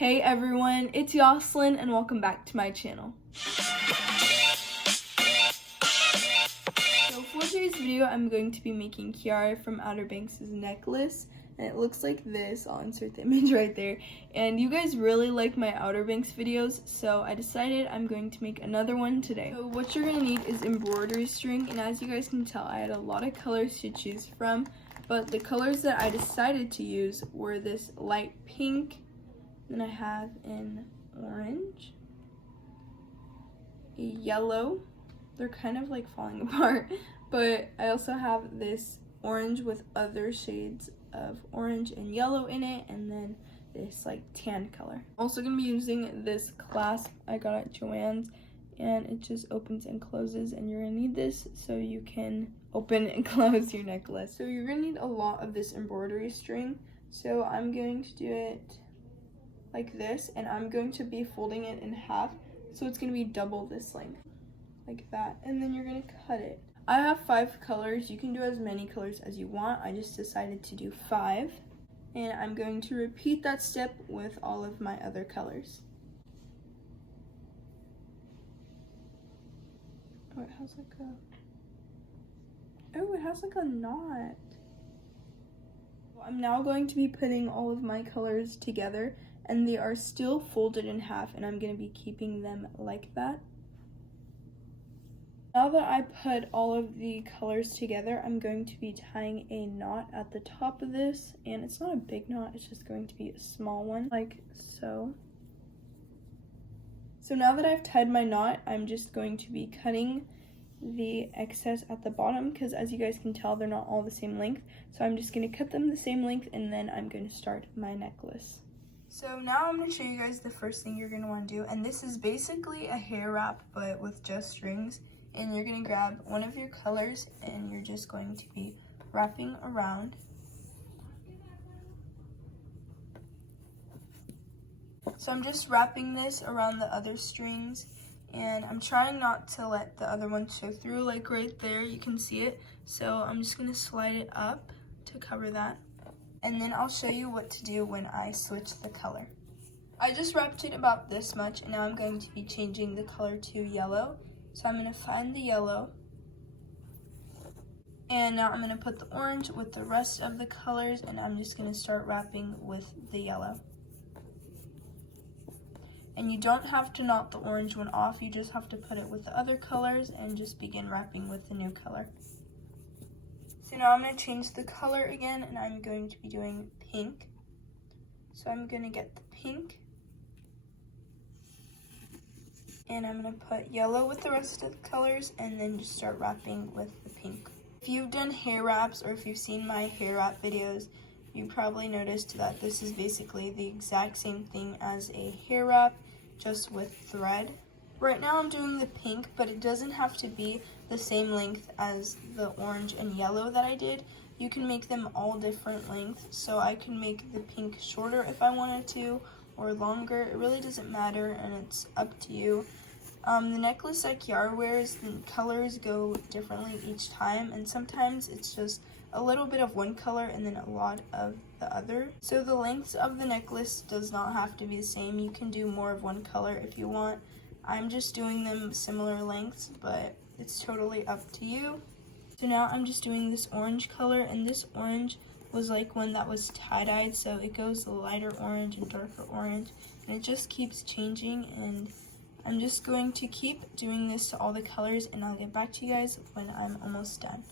Hey everyone, it's Yoslyn and welcome back to my channel. So for today's video, I'm going to be making Kiara from Outer Banks' necklace, and it looks like this. I'll insert the image right there. And you guys really like my Outer Banks videos, so I decided I'm going to make another one today. So what you're gonna need is embroidery string, and as you guys can tell, I had a lot of colors to choose from, but the colors that I decided to use were this light pink, then I have an orange, a yellow, they're kind of like falling apart, but I also have this orange with other shades of orange and yellow in it, and then this like tan color. I'm also gonna be using this clasp I got at Joann's, and it just opens and closes, and you're gonna need this so you can open and close your necklace. So you're gonna need a lot of this embroidery string, so I'm going to do it like this, and I'm going to be folding it in half, so it's going to be double this length, like that, and then you're going to cut it. I have 5 colors. You can do as many colors as you want. I just decided to do 5, and I'm going to repeat that step with all of my other colors. Oh, it has like a knot. I'm now going to be putting all of my colors together, and they are still folded in half, and I'm going to be keeping them like that. Now that I put all of the colors together, I'm going to be tying a knot at the top of this, and it's not a big knot, it's just going to be a small one, like so. So now that I've tied my knot, I'm just going to be cutting the excess at the bottom, because as you guys can tell, they're not all the same length. So I'm just going to cut them the same length, and then I'm going to start my necklace. So now I'm going to show you guys the first thing you're going to want to do, and this is basically a hair wrap but with just strings. And you're going to grab one of your colors, and you're just going to be wrapping around. So I'm just wrapping this around the other strings, and I'm trying not to let the other one show through, like right there, you can see it. So I'm just going to slide it up to cover that, and then I'll show you what to do when I switch the color. I just wrapped it about this much, and now I'm going to be changing the color to yellow. So I'm going to find the yellow, and now I'm going to put the orange with the rest of the colors, and I'm just going to start wrapping with the yellow. And you don't have to knot the orange one off, you just have to put it with the other colors and just begin wrapping with the new color. So now I'm going to change the color again, and I'm going to be doing pink. So I'm going to get the pink, and I'm going to put yellow with the rest of the colors, and then just start wrapping with the pink. If you've done hair wraps, or if you've seen my hair wrap videos, you probably noticed that this is basically the exact same thing as a hair wrap, just with thread. Right now I'm doing the pink, but it doesn't have to be the same length as the orange and yellow that I did. You can make them all different lengths, so I can make the pink shorter if I wanted to, or longer. It really doesn't matter, and it's up to you. The necklace that Kiara wears, the colors go differently each time, and sometimes it's just a little bit of one color and then a lot of the other. So the lengths of the necklace does not have to be the same. You can do more of one color if you want. I'm just doing them similar lengths, but it's totally up to you. So now I'm just doing this orange color, and this orange was like one that was tie-dyed, so it goes lighter orange and darker orange, and it just keeps changing, and I'm just going to keep doing this to all the colors, and I'll get back to you guys when I'm almost done.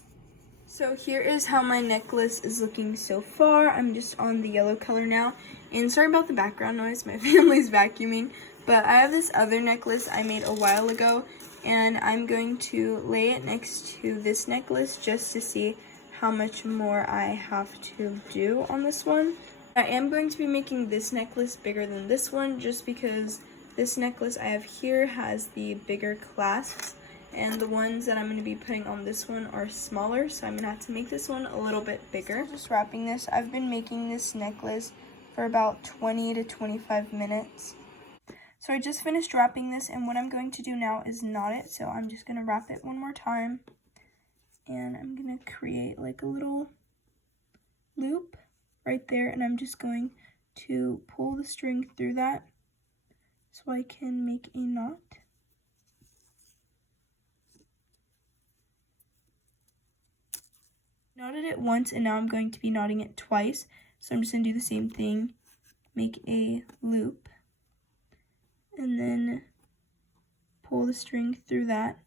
So here is how my necklace is looking so far. I'm just on the yellow color now, and sorry about the background noise, my family's vacuuming, but I have this other necklace I made a while ago, and I'm going to lay it next to this necklace just to see how much more I have to do on this one. I am going to be making this necklace bigger than this one, just because this necklace I have here has the bigger clasps, and the ones that I'm going to be putting on this one are smaller, so I'm going to have to make this one a little bit bigger. Just wrapping this, I've been making this necklace for about 20 to 25 minutes. So I just finished wrapping this, and what I'm going to do now is knot it. So I'm just going to wrap it one more time, and I'm going to create like a little loop right there, and I'm just going to pull the string through that so I can make a knot. Knotted it once and now I'm going to be knotting it twice. So I'm just going to do the same thing, make a loop, and then pull the string through that.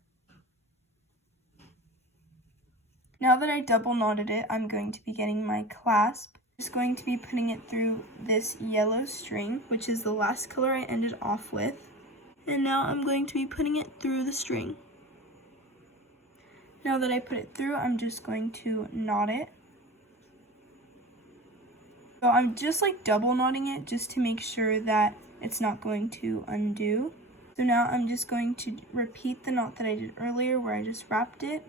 Now that I double knotted it, I'm going to be getting my clasp. I'm just going to be putting it through this yellow string, which is the last color I ended off with. And now I'm going to be putting it through the string. Now that I put it through, I'm just going to knot it. So I'm just like double knotting it just to make sure that it's not going to undo. So now I'm just going to repeat the knot that I did earlier where I just wrapped it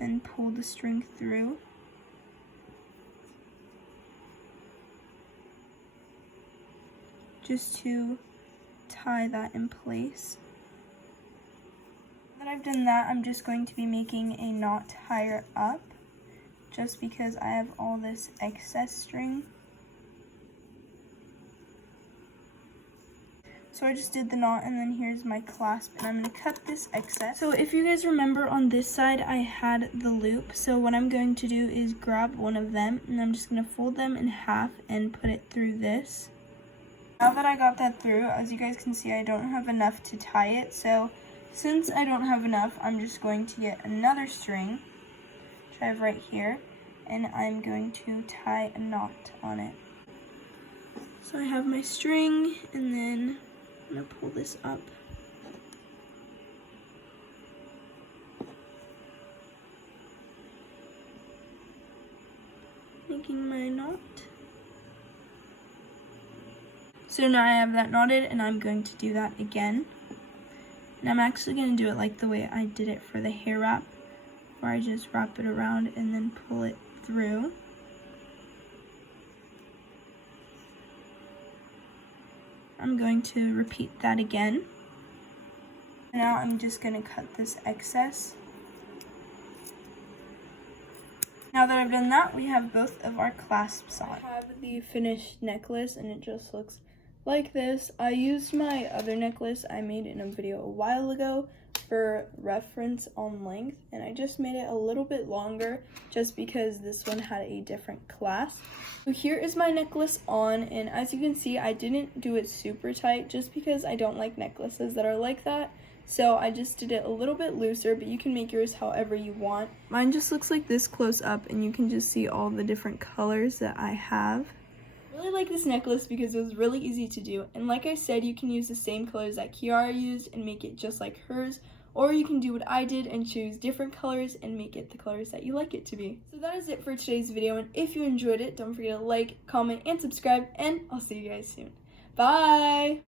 and pulled the string through. Just to tie that in place. Now that I've done that, I'm just going to be making a knot higher up just because I have all this excess string. So I just did the knot and then here's my clasp and I'm going to cut this excess. So if you guys remember on this side I had the loop, so what I'm going to do is grab one of them and I'm just going to fold them in half and put it through this. Now that I got that through, as you guys can see I don't have enough to tie it, so since I don't have enough I'm just going to get another string, which I have right here, and I'm going to tie a knot on it. So I have my string and then I'm going to pull this up. Making my knot. So now I have that knotted and I'm going to do that again. And I'm actually going to do it like the way I did it for the hair wrap, where I just wrap it around and then pull it through. I'm going to repeat that again. Now I'm just going to cut this excess. Now that I've done that, we have both of our clasps on. I have the finished necklace and it just looks like this. I used my other necklace I made in a video a while ago for reference on length, and I just made it a little bit longer just because this one had a different clasp. So here is my necklace on, and as you can see I didn't do it super tight just because I don't like necklaces that are like that. So I just did it a little bit looser, but you can make yours however you want. Mine just looks like this close up and you can just see all the different colors that I have. I really like this necklace because it was really easy to do, and like I said, you can use the same colors that Kiara used and make it just like hers, or you can do what I did and choose different colors and make it the colors that you like it to be. So that is it for today's video, and if you enjoyed it, don't forget to like, comment, and subscribe, and I'll see you guys soon. Bye!